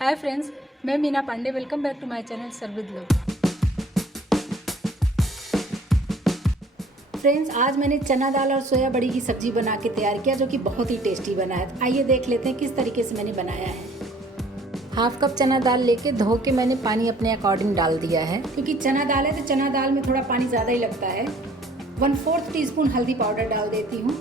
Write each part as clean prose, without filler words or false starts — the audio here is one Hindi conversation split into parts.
हाय फ्रेंड्स, मैं Meena Pandey. Welcome back to my channel serve with love. Friends, आज मैंने चना दाल और सोया बड़ी की सब्जी बना के तैयार किया, जो कि बहुत ही टेस्टी बना है। आइए देख लेते हैं किस तरीके से मैंने बनाया है। हाफ कप चना दाल लेके धो के मैंने पानी अपने अकॉर्डिंग डाल दिया है, क्योंकि चना दाल है तो चना दाल में थोड़ा पानी ज़्यादा ही लगता है। 1/4 टीस्पून हल्दी पाउडर डाल देती हूँ।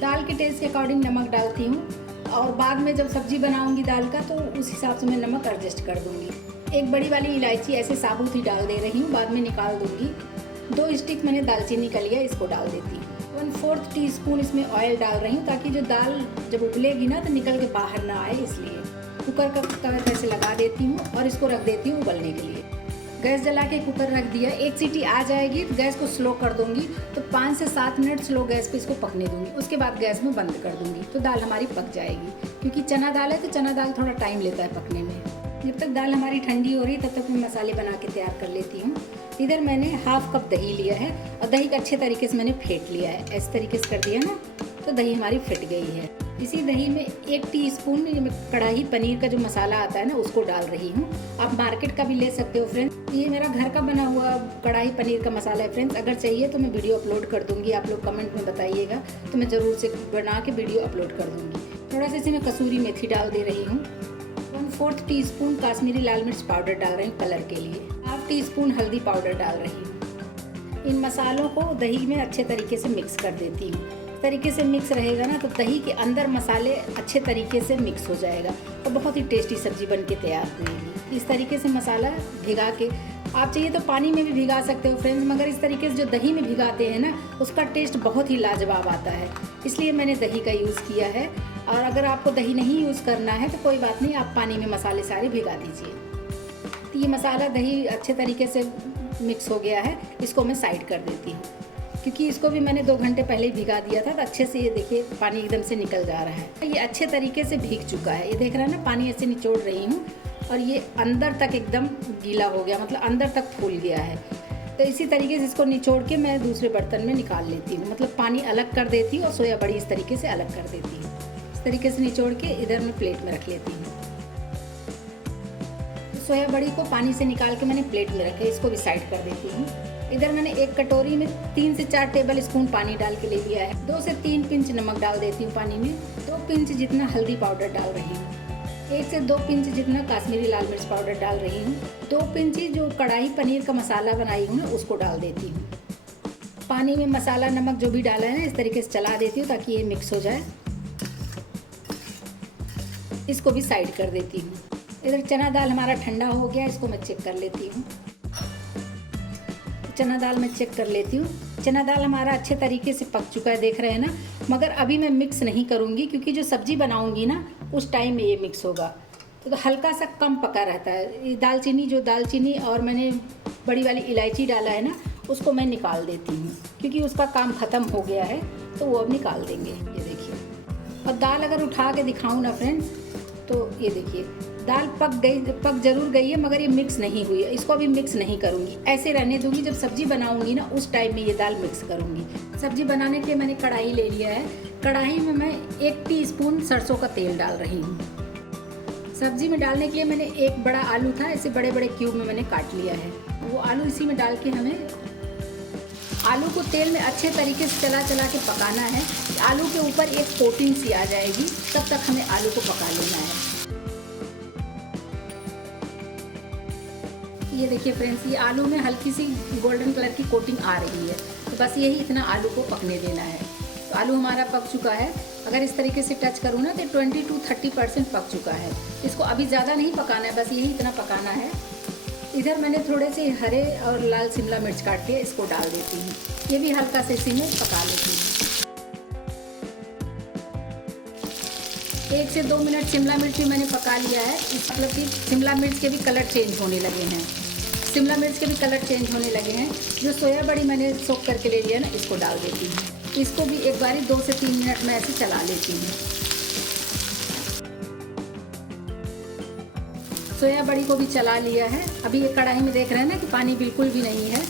दाल के टेस्ट के अकॉर्डिंग नमक डालती हूँ, और बाद में जब सब्जी बनाऊंगी दाल का तो उस हिसाब से मैं नमक एडजस्ट कर दूंगी। एक बड़ी वाली इलायची ऐसे साबुत ही डाल दे रही हूँ, बाद में निकाल दूंगी। 2 स्टिक मैंने दालचीनी का लिया, इसको डाल देती हूँ। 1/4 टीस्पून इसमें ऑयल डाल रही हूँ, ताकि जो दाल जब उबलेगी ना तो निकल के बाहर ना आए, इसलिए। कुकर का कवर ऐसे लगा देती हूँ और इसको रख देती हूँ उबलने के लिए। गैस जला के कुकर रख दिया। 1 सीटी आ जाएगी तो गैस को स्लो कर दूंगी, तो 5 से 7 मिनट स्लो गैस पे इसको पकने दूंगी। उसके बाद गैस में बंद कर दूंगी तो दाल हमारी पक जाएगी। क्योंकि चना दाल है तो चना दाल थोड़ा टाइम लेता है पकने में। जब तक दाल हमारी ठंडी हो रही तब तक मैं मसाले बना के तैयार कर लेती हूँ। इधर मैंने हाफ कप दही लिया है और दही को अच्छे तरीके से मैंने फेंट लिया है। इस तरीके से कर दिया ना तो दही हमारी फिट गई है। इसी दही में 1 टीस्पून कढ़ाई पनीर का जो मसाला आता है ना, उसको डाल रही हूँ। आप मार्केट का भी ले सकते हो फ्रेंड्स। ये मेरा घर का बना हुआ कढ़ाई पनीर का मसाला है फ्रेंड्स। अगर चाहिए तो मैं वीडियो अपलोड कर दूँगी, आप लोग कमेंट में बताइएगा तो मैं ज़रूर से बना के वीडियो अपलोड कर दूँगी। थोड़ा सा इसमें कसूरी मेथी डाल दे रही हूँ। 1/4 टीस्पून काश्मीरी लाल मिर्च पाउडर डाल रही हूँ कलर के लिए। हाफ टीस्पून हल्दी पाउडर डाल रही हूँ। इन मसालों को दही में अच्छे तरीके से मिक्स कर देती हूँ। तरीके से मिक्स रहेगा ना तो दही के अंदर मसाले अच्छे तरीके से मिक्स हो जाएगा और बहुत ही टेस्टी सब्जी बन के तैयार होगी। इस तरीके से मसाला भिगा के, आप चाहिए तो पानी में भी भिगा सकते हो फ्रेंड्स, मगर इस तरीके से जो दही में भिगाते हैं ना उसका टेस्ट बहुत ही लाजवाब आता है, इसलिए मैंने दही का यूज़ किया है। और अगर आपको दही नहीं यूज़ करना है तो कोई बात नहीं, आप पानी में मसाले सारे भिगा दीजिए। तो ये मसाला दही अच्छे तरीके से मिक्स हो गया है, इसको मैं साइड कर देती हूँ। क्योंकि इसको भी मैंने 2 घंटे पहले ही भिगा दिया था, तो अच्छे से ये देखिए पानी एकदम से निकल जा रहा है। ये अच्छे तरीके से भीग चुका है, ये देख रहे हैं ना, पानी ऐसे निचोड़ रही हूँ और ये अंदर तक एकदम गीला हो गया, मतलब अंदर तक फूल गया है। तो इसी तरीके से इसको निचोड़ के मैं दूसरे बर्तन में निकाल लेती हूँ, मतलब पानी अलग कर देती हूँ और सोया बड़ी इस तरीके से अलग कर देती हूँ। इस तरीके से निचोड़ के इधर मैं प्लेट में रख लेती हूँ। सोया बड़ी को पानी से निकाल के मैंने प्लेट में रखा है, इसको भी साइड कर देती हूँ। इधर मैंने एक कटोरी में 3 से 4 टेबल स्पून पानी डाल के ले लिया है। 2 से 3 पिंच नमक डाल देती हूँ पानी में। 2 पिंच जितना हल्दी पाउडर डाल रही हूँ। 1 से 2 पिंच जितना काश्मीरी लाल मिर्च पाउडर डाल रही हूँ। 2 पिंच जो कढ़ाई पनीर का मसाला बनाई हूँ ना, उसको डाल देती हूँ। पानी में मसाला नमक जो भी डाला है ना, इस तरीके से चला देती हूँ ताकि ये मिक्स हो जाए। इसको भी साइड कर देती हूँ। इधर चना दाल हमारा ठंडा हो गया, इसको मैं चेक कर लेती हूँ। चना दाल मैं चेक कर लेती हूँ। चना दाल हमारा अच्छे तरीके से पक चुका है, देख रहे हैं ना। मगर अभी मैं मिक्स नहीं करूँगी, क्योंकि जो सब्ज़ी बनाऊँगी ना उस टाइम में ये मिक्स होगा, तो हल्का सा कम पका रहता है। ये दालचीनी और मैंने बड़ी वाली इलायची डाला है ना, उसको मैं निकाल देती हूँ, क्योंकि उसका काम ख़त्म हो गया है, तो वो अब निकाल देंगे। ये देखिए। और दाल अगर उठा के दिखाऊँ ना फ्रेंड्स, तो ये देखिए दाल पक जरूर गई है, मगर ये मिक्स नहीं हुई है। इसको अभी मिक्स नहीं करूँगी, ऐसे रहने दूंगी। जब सब्जी बनाऊंगी ना उस टाइम में ये दाल मिक्स करूँगी। सब्जी बनाने के लिए मैंने कढ़ाई ले लिया है। कढ़ाई में मैं 1 टीस्पून सरसों का तेल डाल रही हूँ। सब्जी में डालने के लिए मैंने एक बड़ा आलू था, ऐसे बड़े बड़े क्यूब में मैंने काट लिया है। वो आलू इसी में डाल के हमें आलू को तेल में अच्छे तरीके से चला के पकाना है। आलू के ऊपर एक कोटिंग सी आ जाएगी, तब तक हमें आलू को पका लेना है। ये देखिए फ्रेंड्स, ये आलू में हल्की सी गोल्डन कलर की कोटिंग आ रही है, तो बस यही इतना आलू को पकने देना है। तो आलू हमारा पक चुका है। अगर इस तरीके से टच करूँ ना तो 20 to 30% पक चुका है। इसको अभी ज़्यादा नहीं पकाना है, बस यही इतना पकाना है। इधर मैंने थोड़े से हरे और लाल शिमला मिर्च काट के इसको डाल देती हूँ। ये भी हल्का से इसी में पका लेती हूँ। 1 से 2 मिनट शिमला मिर्च भी मैंने पका लिया है। इस मतलब कि शिमला मिर्च के भी कलर चेंज होने लगे हैं। शिमला मिर्च के भी कलर चेंज होने लगे हैं। जो सोया बड़ी मैंने सोक करके ले लिया ना, इसको डाल देती हूँ। इसको भी एक बारी 2 से 3 मिनट में ऐसे चला लेती हूँ। सोया बड़ी को भी चला लिया है। अभी ये कढ़ाई में देख रहे हैं ना कि पानी बिल्कुल भी नहीं है।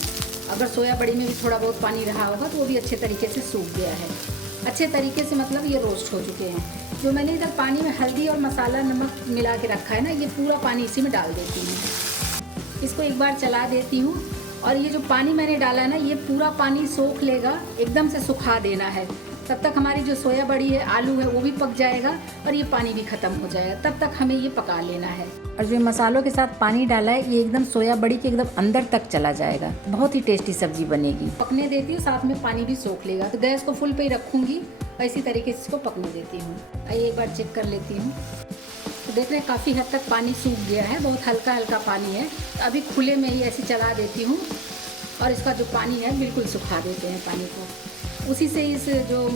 अगर सोया बड़ी में भी थोड़ा बहुत पानी रहा होगा तो वो भी अच्छे तरीके से सूख गया है। अच्छे तरीके से मतलब ये रोस्ट हो चुके हैं। जो मैंने इधर पानी में हल्दी और मसाला नमक मिला के रखा है ना, ये पूरा पानी इसी में डाल देती हूँ। इसको एक बार चला देती हूँ और ये जो पानी मैंने डाला है ना, ये पूरा पानी सोख लेगा, एकदम से सुखा देना है। तब तक हमारी जो सोया बड़ी है, आलू है, वो भी पक जाएगा और ये पानी भी ख़त्म हो जाएगा। तब तक हमें ये पका लेना है। और जो मसालों के साथ पानी डाला है, ये एकदम सोया बड़ी के एकदम अंदर तक चला जाएगा। बहुत ही टेस्टी सब्जी बनेगी। पकने देती हूँ, साथ में पानी भी सोख लेगा। तो गैस को फुल पे ही रखूँगी और इसी तरीके से इसको पकने देती हूँ। आइए एक बार चेक कर लेती हूँ। तो देख रहे हैं काफ़ी हद तक पानी सूख गया है, बहुत हल्का हल्का पानी है। तो अभी खुले में ही ऐसे चला देती हूँ और इसका जो पानी है बिल्कुल सुखा देते हैं पानी को। उसी से इस जो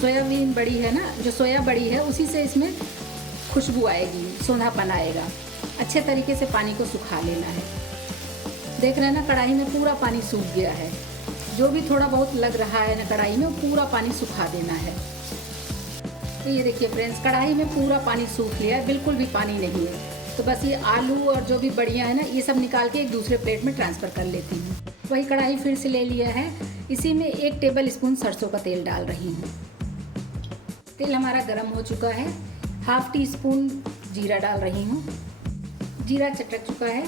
सोयाबीन बड़ी है ना, जो सोया बड़ी है, उसी से इसमें खुशबू आएगी, सोंधापन आएगा। अच्छे तरीके से पानी को सुखा लेना है। देख रहे हैं ना, कढ़ाई में पूरा पानी सूख गया है। जो भी थोड़ा बहुत लग रहा है ना कढ़ाई में, वो पूरा पानी सुखा देना है। तो ये देखिए फ्रेंड्स, कढ़ाई में पूरा पानी सूख लिया है, बिल्कुल भी पानी नहीं है। तो बस ये आलू और जो भी बड़ियाँ हैं ना, ये सब निकाल के एक दूसरे प्लेट में ट्रांसफ़र कर लेती हूँ। वही कढ़ाई फिर से ले लिया है। इसी में 1 टेबल स्पून सरसों का तेल डाल रही हूँ। तेल हमारा गर्म हो चुका है। 1/2 टीस्पून जीरा डाल रही हूँ। जीरा चटक चुका है।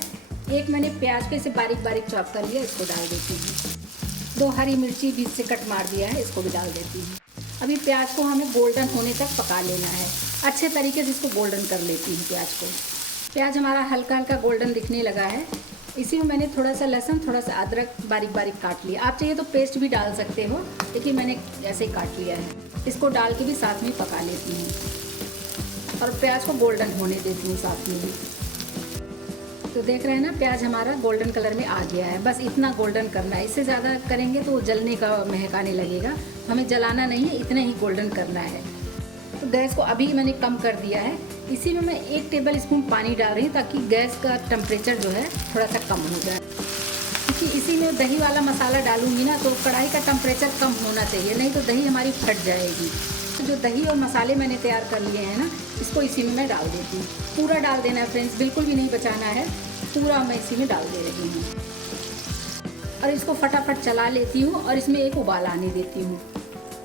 एक मैंने प्याज को इसे बारीक बारीक चॉप कर लिया, इसको डाल देती हूँ। 2 हरी मिर्ची बीच से कट मार दिया है, इसको भी डाल देती हूँ। अभी प्याज को हमें गोल्डन होने तक पका लेना है। अच्छे तरीके से इसको गोल्डन कर लेती हूँ प्याज को। प्याज हमारा हल्का हल्का गोल्डन दिखने लगा है। इसी में मैंने थोड़ा सा लहसुन, थोड़ा सा अदरक बारीक बारीक काट लिया। आप चाहिए तो पेस्ट भी डाल सकते हो, लेकिन मैंने ऐसे ही काट लिया है। इसको डाल के भी साथ में पका लेती हूँ और प्याज को गोल्डन होने देती हूँ साथ में भी। तो देख रहे हैं ना, प्याज हमारा गोल्डन कलर में आ गया है। बस इतना गोल्डन करना है, इससे ज़्यादा करेंगे तो वो जलने का महकाने लगेगा। हमें जलाना नहीं है, इतना ही गोल्डन करना है। तो गैस को अभी मैंने कम कर दिया है। इसी में मैं 1 टेबल स्पून पानी डाल रही हूँ, ताकि गैस का टेम्परेचर जो है थोड़ा सा कम हो जाए। क्योंकि इसी में दही वाला मसाला डालूंगी ना, तो कढ़ाई का टेम्परेचर कम होना चाहिए, नहीं तो दही हमारी फट जाएगी। तो जो दही और मसाले मैंने तैयार कर लिए हैं ना, इसको इसी में मैं डाल देती हूँ। पूरा डाल देना है फ्रेंड्स, बिल्कुल भी नहीं बचाना है। पूरा मैं इसी में डाल दे रही हूँ और इसको फटाफट चला लेती हूँ और इसमें एक उबाल आने देती हूँ।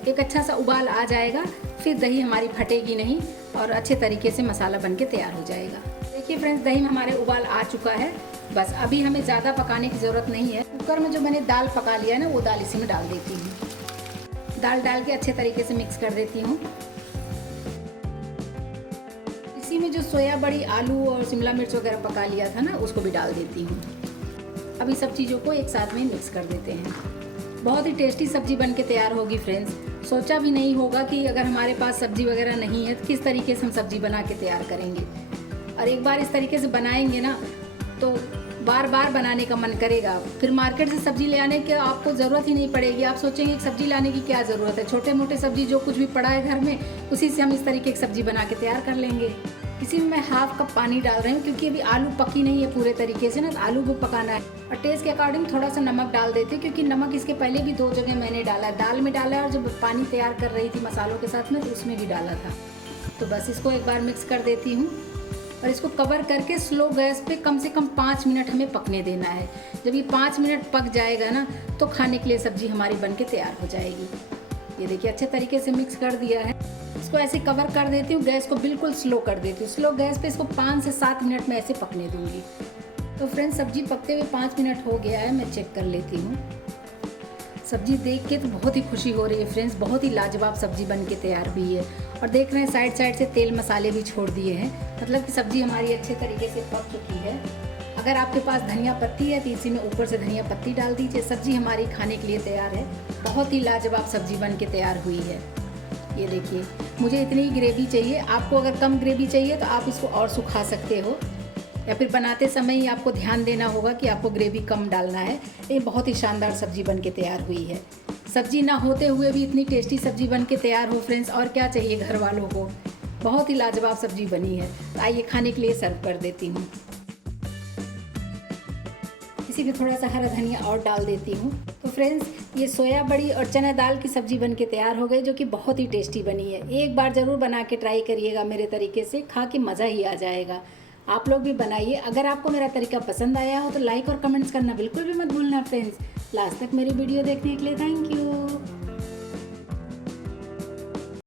एक अच्छा सा उबाल आ जाएगा, फिर दही हमारी फटेगी नहीं और अच्छे तरीके से मसाला बन के तैयार हो जाएगा। देखिए फ्रेंड्स, दही में हमारे उबाल आ चुका है। बस अभी हमें ज़्यादा पकाने की ज़रूरत नहीं है। कुकर में जो मैंने दाल पका लिया है ना, वो दाल इसी में डाल देती हूँ। दाल डाल के अच्छे तरीके से मिक्स कर देती हूँ। इसी में जो सोया बड़ी, आलू और शिमला मिर्च वगैरह पका लिया था ना, उसको भी डाल देती हूँ। अभी सब चीज़ों को एक साथ में मिक्स कर देते हैं। बहुत ही टेस्टी सब्जी बन के तैयार होगी फ्रेंड्स। सोचा भी नहीं होगा कि अगर हमारे पास सब्जी वगैरह नहीं है तो किस तरीके से हम सब्जी बना के तैयार करेंगे। और एक बार इस तरीके से बनाएंगे ना, तो बार बार बनाने का मन करेगा। फिर मार्केट से सब्जी ले आने की आपको ज़रूरत ही नहीं पड़ेगी। आप सोचेंगे कि सब्जी लाने की क्या ज़रूरत है, छोटे मोटे सब्जी जो कुछ भी पड़ा है घर में, उसी से हम इस तरीके की सब्जी बना के तैयार कर लेंगे। इसी में मैं 1/2 कप पानी डाल रही हूँ, क्योंकि अभी आलू पकी नहीं है पूरे तरीके से ना, तो आलू को पकाना है। और टेस्ट के अकॉर्डिंग थोड़ा सा नमक डाल देते हैं, क्योंकि नमक इसके पहले भी 2 जगह मैंने डाला है। दाल में डाला है और जब पानी तैयार कर रही थी मसालों के साथ में, तो उसमें भी डाला था। तो बस इसको एक बार मिक्स कर देती हूँ और इसको कवर करके स्लो गैस पे कम से कम 5 मिनट हमें पकने देना है। जब ये 5 मिनट पक जाएगा ना, तो खाने के लिए सब्जी हमारी बन के तैयार हो जाएगी। ये देखिए अच्छे तरीके से मिक्स कर दिया है। इसको ऐसे कवर कर देती हूँ, गैस को बिल्कुल स्लो कर देती हूँ। स्लो गैस पे इसको 5 से 7 मिनट में ऐसे पकने दूँगी। तो फ्रेंड्स, सब्जी पकते हुए 5 मिनट हो गया है, मैं चेक कर लेती हूँ। सब्जी देख के तो बहुत ही खुशी हो रही है फ्रेंड्स, बहुत ही लाजवाब सब्जी बन के तैयार हुई है। और देख रहे हैं साइड साइड से तेल मसाले भी छोड़ दिए हैं, मतलब कि सब्जी हमारी अच्छे तरीके से पक चुकी है। अगर आपके पास धनिया पत्ती है तो इसी में ऊपर से धनिया पत्ती डाल दीजिए। सब्जी हमारी खाने के लिए तैयार है। बहुत ही लाजवाब सब्जी बन के तैयार हुई है। ये देखिए, मुझे इतनी ही ग्रेवी चाहिए। आपको अगर कम ग्रेवी चाहिए तो आप इसको और सुखा सकते हो, या फिर बनाते समय ही आपको ध्यान देना होगा कि आपको ग्रेवी कम डालना है। ये बहुत ही शानदार सब्जी बन के तैयार हुई है। सब्जी ना होते हुए भी इतनी टेस्टी सब्जी बन के तैयार हो फ्रेंड्स, और क्या चाहिए घर वालों को। बहुत ही लाजवाब सब्जी बनी है। तो आइए खाने के लिए सर्व कर देती हूँ। इसी में थोड़ा सा हरा धनिया और डाल देती हूँ। तो फ्रेंड्स, ये सोया बड़ी और चना दाल की सब्जी बन के तैयार हो गई, जो कि बहुत ही टेस्टी बनी है। एक बार ज़रूर बना के ट्राई करिएगा मेरे तरीके से, खा के मज़ा ही आ जाएगा। आप लोग भी बनाइए। अगर आपको मेरा तरीका पसंद आया हो तो लाइक और कमेंट्स करना बिल्कुल भी मत भूलना फ्रेंड्स। लास्ट तक मेरी वीडियो देखने के लिए थैंक यू।